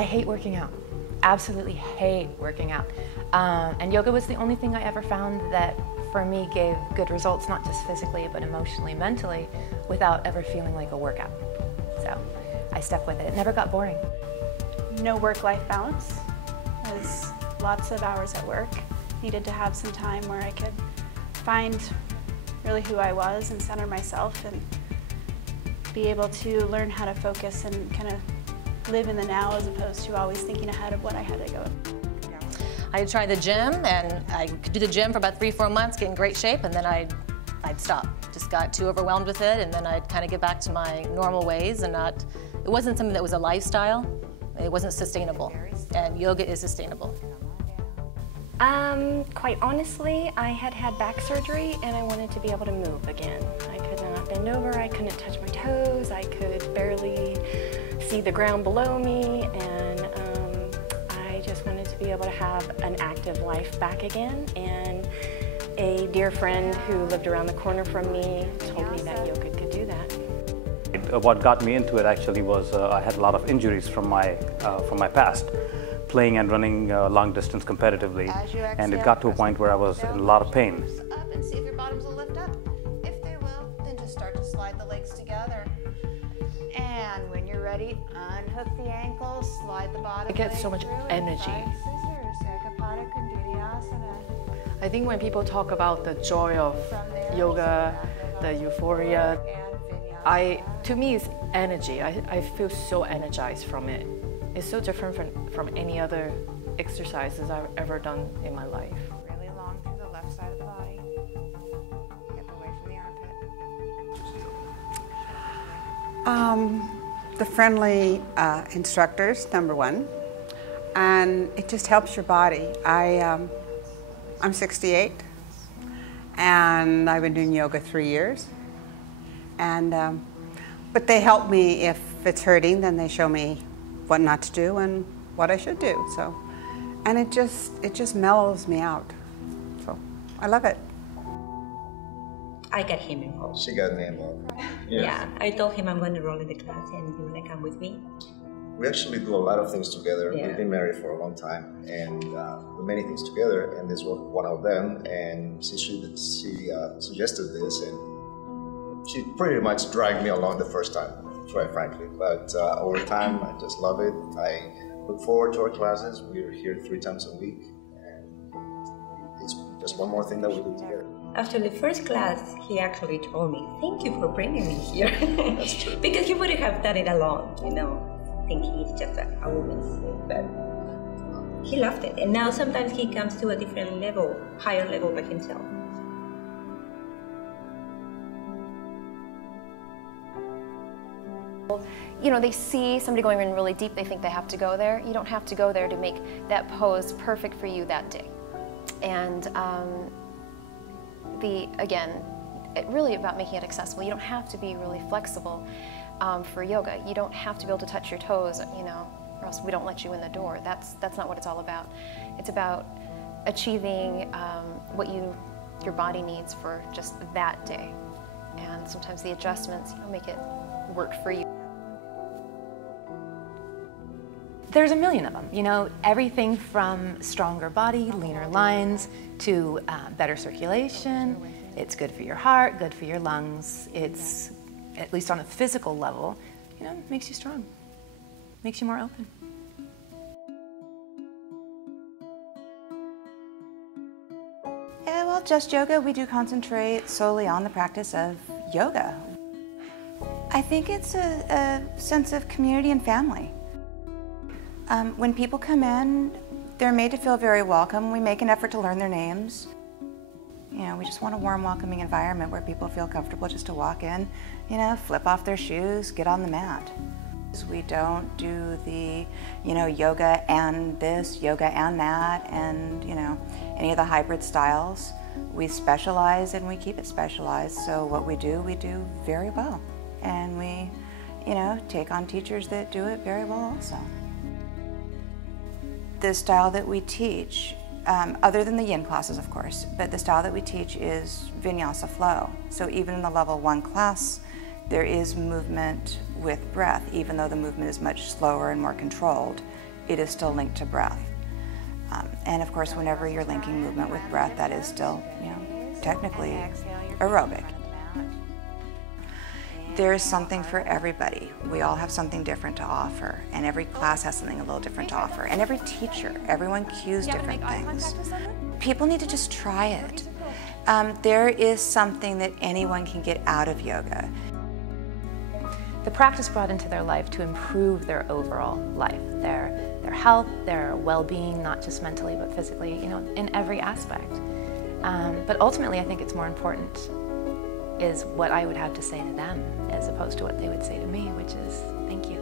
I hate working out. Absolutely hate working out. And yoga was the only thing I ever found that for me gave good results, not just physically, but emotionally, mentally, without ever feeling like a workout. So I stuck with it. It never got boring. No work-life balance. Was lots of hours at work. Needed to have some time where I could find really who I was and center myself and be able to learn how to focus and kind of live in the now as opposed to always thinking ahead of what I had to go. I'd try the gym, and I could do the gym for about 3-4 months, get in great shape, and then I'd stop. Just got too overwhelmed with it, and then I'd kind of get back to my normal ways and not, it wasn't something that was a lifestyle. It wasn't sustainable, and yoga is sustainable. Quite honestly, I had had back surgery and I wanted to be able to move again. I could not bend over, I couldn't touch my toes, I could barely see the ground below me, and I just wanted to be able to have an active life back again. And a dear friend who lived around the corner from me told me that yoga could do that. What got me into it actually was I had a lot of injuries from my past, playing and running long distance competitively, and it got to a point where I was in a lot of pain. Up and see if your bottoms will lift up. If they will, then just start to slide the legs together. And when you're ready, unhook the ankles, slide the bottom. I get so much energy. I think when people talk about the joy of yoga, the euphoria, to me it's energy. I feel so energized from it. It's so different from any other exercises I've ever done in my life. Really long through the left side of the body. Get away from the armpit. The friendly instructors, number one, and it just helps your body. I'm 68, and I've been doing yoga 3 years, and but they help me if it's hurting. Then they show me what not to do and what I should do. So, and it just mellows me out. So I love it. I got him involved. She got me involved. Yes. Yeah, I told him I'm going to enroll in the class and you want to come with me. We actually do a lot of things together. Yeah. We've been married for a long time, and do many things together, and this was one of them. And she suggested this, and she pretty much dragged me along the first time, quite frankly. But over time, I just love it. I look forward to our classes. We're here 3 times a week, and it's just one more thing that we do together. After the first class, he actually told me, "Thank you for bringing me here." That's true. Because he wouldn't have done it alone, you know. Thinking it's just a woman's thing, but he loved it. And now sometimes he comes to a different level, higher level by himself. You know, they see somebody going in really deep, they think they have to go there. You don't have to go there to make that pose perfect for you that day. And again, it really about making it accessible. You don't have to be really flexible for yoga. You don't have to be able to touch your toes, you know, or else we don't let you in the door. That's not what it's all about. It's about achieving what your body needs for just that day. And sometimes the adjustments, you know, make it work for you. There's a million of them, you know, everything from stronger body, leaner lines, to better circulation. It's good for your heart, good for your lungs. It's, at least on a physical level, you know, makes you strong, makes you more open. Yeah, well, Just Yoga, we do concentrate solely on the practice of yoga. I think it's a sense of community and family. When people come in, they're made to feel very welcome. We make an effort to learn their names. You know, we just want a warm, welcoming environment where people feel comfortable just to walk in, you know, flip off their shoes, get on the mat. We don't do the, you know, yoga and this, yoga and that, and, you know, any of the hybrid styles. We specialize and we keep it specialized. So what we do very well. And we, you know, take on teachers that do it very well also. The style that we teach, other than the yin classes, of course, but the style that we teach is vinyasa flow. So even in the level 1 class, there is movement with breath, even though the movement is much slower and more controlled. it is still linked to breath. And of course, whenever you're linking movement with breath, that is still, technically aerobic. There is something for everybody. We all have something different to offer, and every class has something a little different to offer. And every teacher, everyone cues different things. People need to just try it. There is something that anyone can get out of yoga. The practice brought into their life to improve their overall life, their health, their well-being, not just mentally but physically, in every aspect. But ultimately, I think it's more important is what I would have to say to them as opposed to what they would say to me, which is thank you.